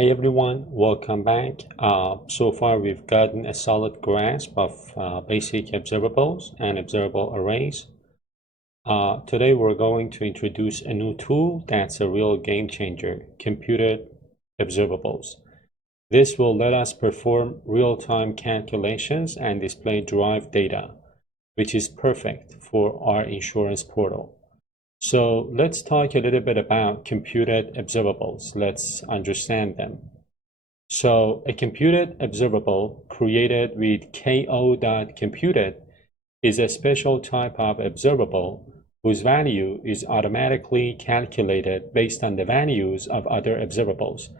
Hey everyone, welcome back. So far we've gotten a solid grasp of basic observables and observable arrays. Today we're going to introduce a new tool that's a real game changer, computed observables. This will let us perform real-time calculations and display derived data, which is perfect for our insurance portal. So let's talk a little bit about computed observables. Let's understand them. So a computed observable created with ko.computed is a special type of observable whose value is automatically calculated based on the values of other observables.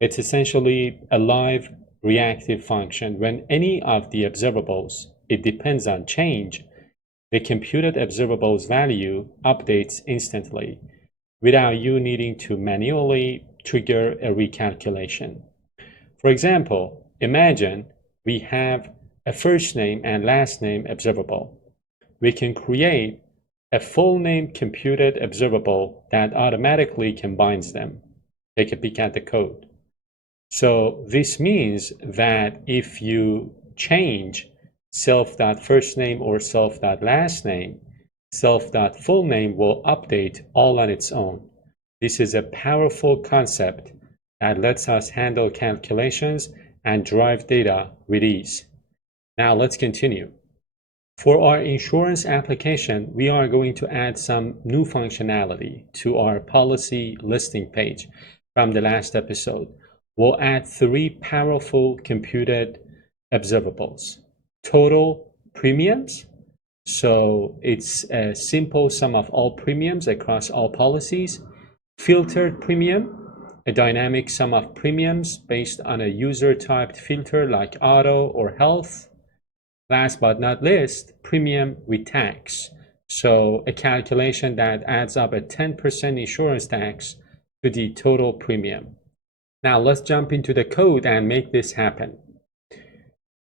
It's essentially a live reactive function. When any of the observables, it depends on change, the computed observable's value updates instantly without you needing to manually trigger a recalculation. For example, imagine we have a first name and last name observable. We can create a full name computed observable that automatically combines them. Take a peek at the code. So this means that if you change self.firstname or self.lastname, self.fullname will update all on its own. This is a powerful concept that lets us handle calculations and derive data with ease. Now let's continue. For our insurance application, we are going to add some new functionality to our policy listing page from the last episode. We'll add 3 powerful computed observables. Total premiums, so it's a simple sum of all premiums across all policies. Filtered premium, a dynamic sum of premiums based on a user-typed filter like auto or health. Last but not least, premium with tax. So a calculation that adds up a 10% insurance tax to the total premium. Now let's jump into the code and make this happen.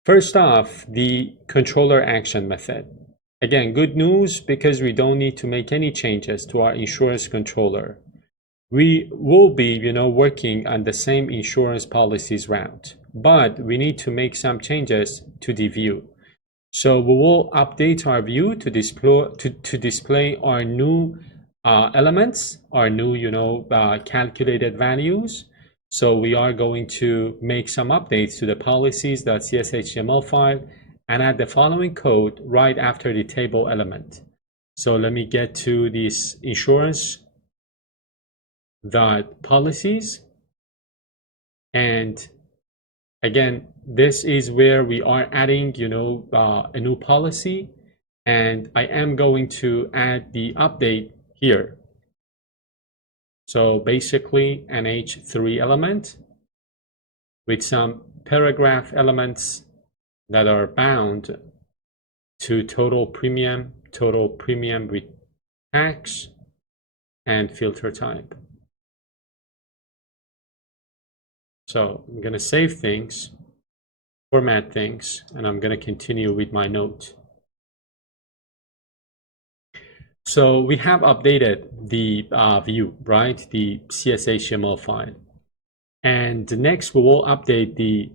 First off, the controller action method. Again, good news because we don't need to make any changes to our insurance controller. We will be, working on the same insurance policies route, but we need to make some changes to the view. So we will update our view to display our new elements, our new, calculated values. So we are going to make some updates to the policies.cshtml file and add the following code right after the table element. So let me get to this insurance.policies. And again, this is where we are adding, a new policy. And I am going to add the update here. So basically an H3 element with some paragraph elements that are bound to total premium with tax, and filter type. So I'm going to save things, format things, and I'm going to continue with my note. So we have updated the view, right? The CSHTML file. And next we will update the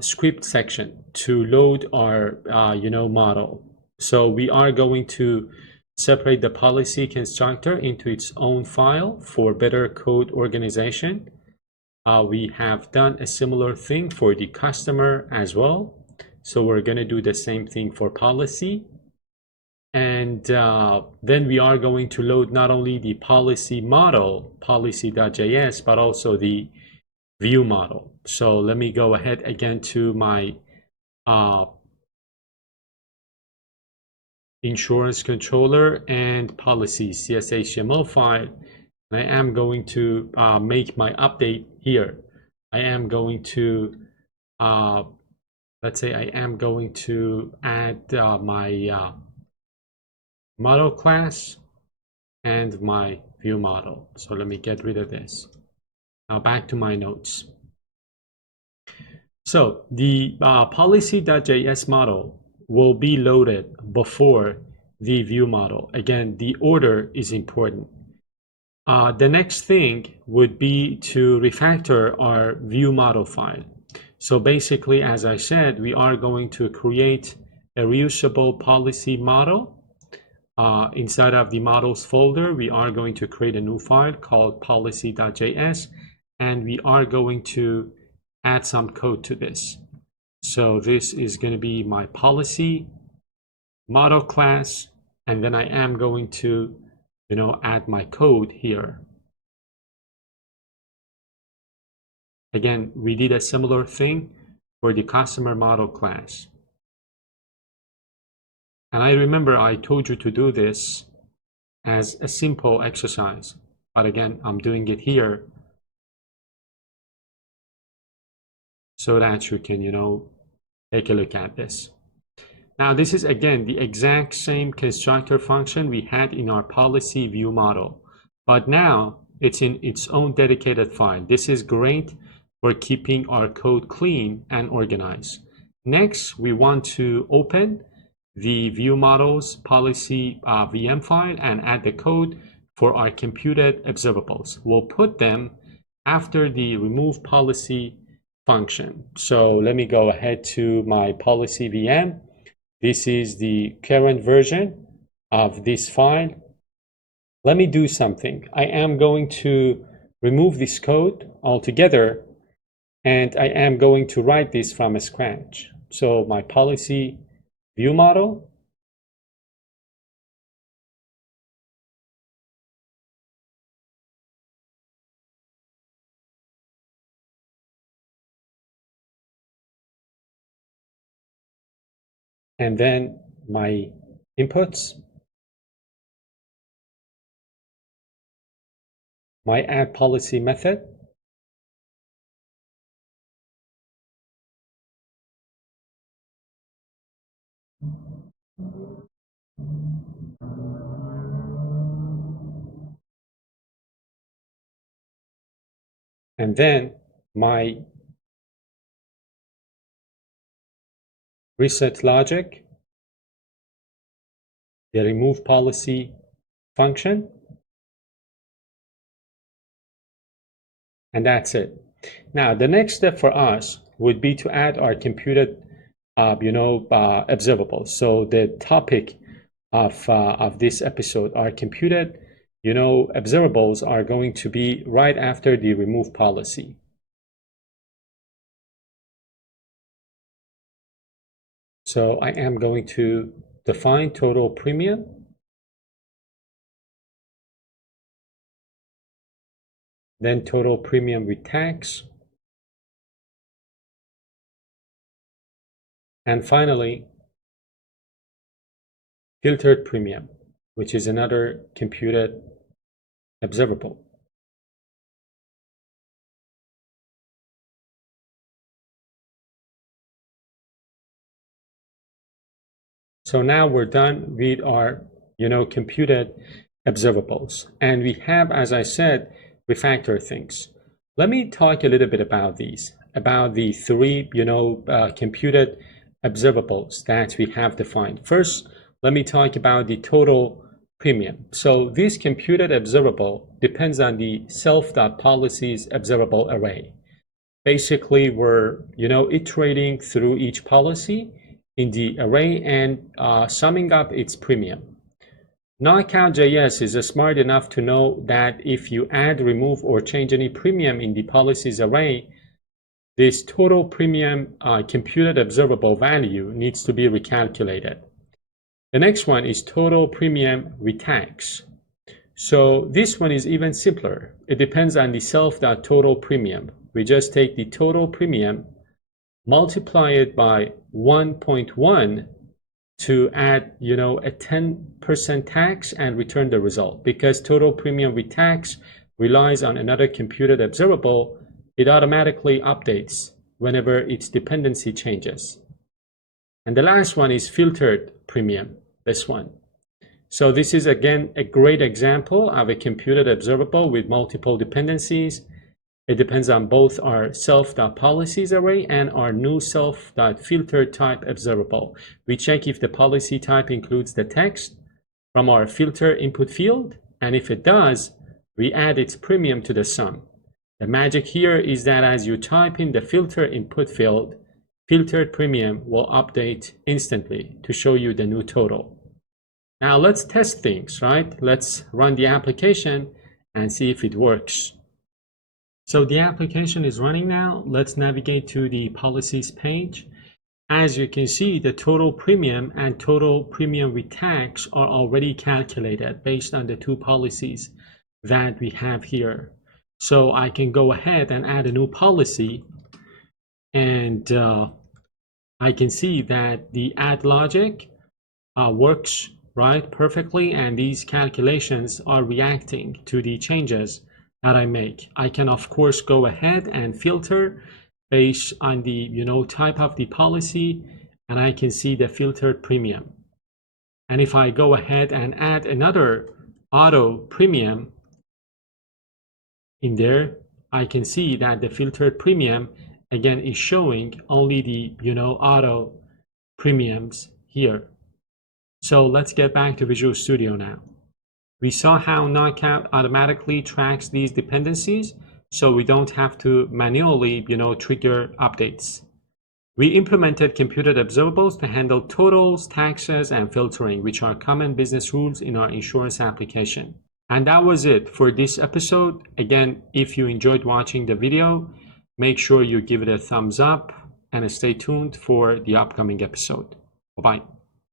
script section to load our, model. So we are going to separate the policy constructor into its own file for better code organization. We have done a similar thing for the customer as well. So we're going to do the same thing for policy. And then we are going to load not only the policy model, policy.js, but also the view model. So let me go ahead again to my insurance controller and policies CSHTML file. And I am going to make my update here. I am going to, let's say I am going to add my model class and my view model. So let me get rid of this. Now back to my notes. So the policy.js model will be loaded before the view model. Again, the order is important. The next thing would be to refactor our view model file. So basically, as I said, we are going to create a reusable policy model. Inside of the models folder, we are going to create a new file called policy.js, and we are going to add some code to this. So this is going to be my policy model class, and then I am going to, add my code here. Again, we did a similar thing for the customer model class. And I remember I told you to do this as a simple exercise, but again, I'm doing it here so that you can, take a look at this. Now, this is again the exact same constructor function we had in our policy view model, but now it's in its own dedicated file. This is great for keeping our code clean and organized. Next, we want to open the view models policy VM file and add the code for our computed observables. We'll put them after the remove policy function. So let me go ahead to my policy VM. This is the current version of this file. Let me do something. I am going to remove this code altogether, and I am going to write this from scratch. So my policy view model, and then my inputs, my add policy method, and then my reset logic, the remove policy function, and that's it. Now, the next step for us would be to add our computed, observables. So the topic of this episode, our computed, observables are going to be right after the remove policy. So I am going to define total premium. Then total premium with tax. And finally, filtered premium, which is another computed observable. So now we're done with our, computed observables. And we have, as I said, refactor things. Let me talk a little bit about these, about the three, computed observables that we have defined. First, let me talk about the total premium. So this computed observable depends on the self.policies observable array. Basically, we're, iterating through each policy in the array and summing up its premium. KnockoutJS is smart enough to know that if you add, remove, or change any premium in the policies array, this total premium computed observable value needs to be recalculated. The next one is total premium with tax. So this one is even simpler. It depends on the self.total premium. We just take the total premium, multiply it by 1.1 to add, a 10% tax and return the result. Because total premium with tax relies on another computed observable, it automatically updates whenever its dependency changes. And the last one is filtered premium, this one. So this is again a great example of a computed observable with multiple dependencies. It depends on both our self.policies array and our new self.filter type observable. We check if the policy type includes the text from our filter input field, and if it does, we add its premium to the sum. The magic here is that as you type in the filter input field, filtered premium will update instantly to show you the new total. Now let's test things, right? Let's run the application and see if it works. So the application is running now. Let's navigate to the policies page. As you can see, the total premium and total premium with tax are already calculated based on the two policies that we have here. So I can go ahead and add a new policy, and I can see that the add logic works right perfectly, and these calculations are reacting to the changes that I make. I can of course go ahead and filter based on the type of the policy, and I can see the filtered premium. And if I go ahead and add another auto premium in there, I can see that the filtered premium again is showing only the auto premiums here. So let's get back to Visual Studio now. We saw how Knockout automatically tracks these dependencies, so we don't have to manually trigger updates. We implemented computed observables to handle totals, taxes, and filtering, which are common business rules in our insurance application. And that was it for this episode. Again, if you enjoyed watching the video, make sure you give it a thumbs up and stay tuned for the upcoming episode. Bye-bye.